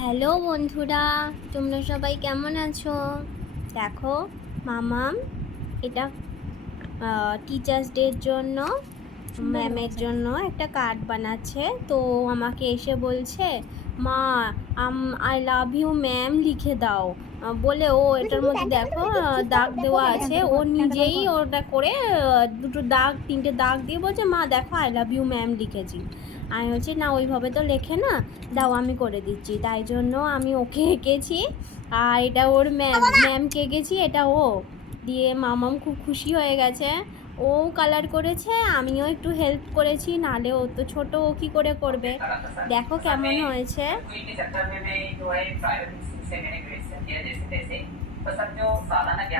Hello বন্ধুরা তোমরা সবাই কেমন আছো? দেখো মামাম এটা টিচার্স ডের জন্য ম্যামের জন্য একটা কার্ড বানাচ্ছে। তো আমাকে এসে বলছে মা আই লাভ ইউ ম্যাম লিখে দাও। বলে ও এটার মধ্যে দেখো দাগ দেওয়া আছে। ও নিজেই ওটা করে দুটো দাগ তিনটে দাগ দিয়ে বলছে মা দেখো আই লাভ ইউ ম্যাম লিখেছি। আমি বলছি না ওইভাবে তো লেখে না। দাও আমি করে দিচ্ছি। তাই জন্য আমি ওকে এঁকেছি আর এটা ওর ম্যাম ম্যামকে এঁকেছি এটা ও। দিয়ে মামাম খুব খুশি হয়ে গেছে। ও কালার করেছে, আমিও একটু হেল্প করেছি নালে ও তো ছোট, ও কি করে করবে? দেখো কেমন হয়েছে।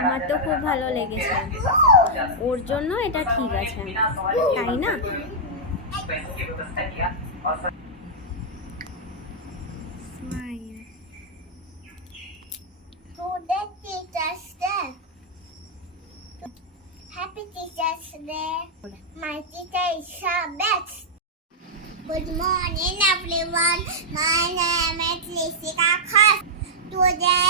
আমার তো খুব ভালো লেগেছে। ওর জন্য এটা ঠিক আছে। তাই না? Happy Teachers Day. My teacher is the best. Good morning, everyone. My name is Lissika Khas. Today is 55th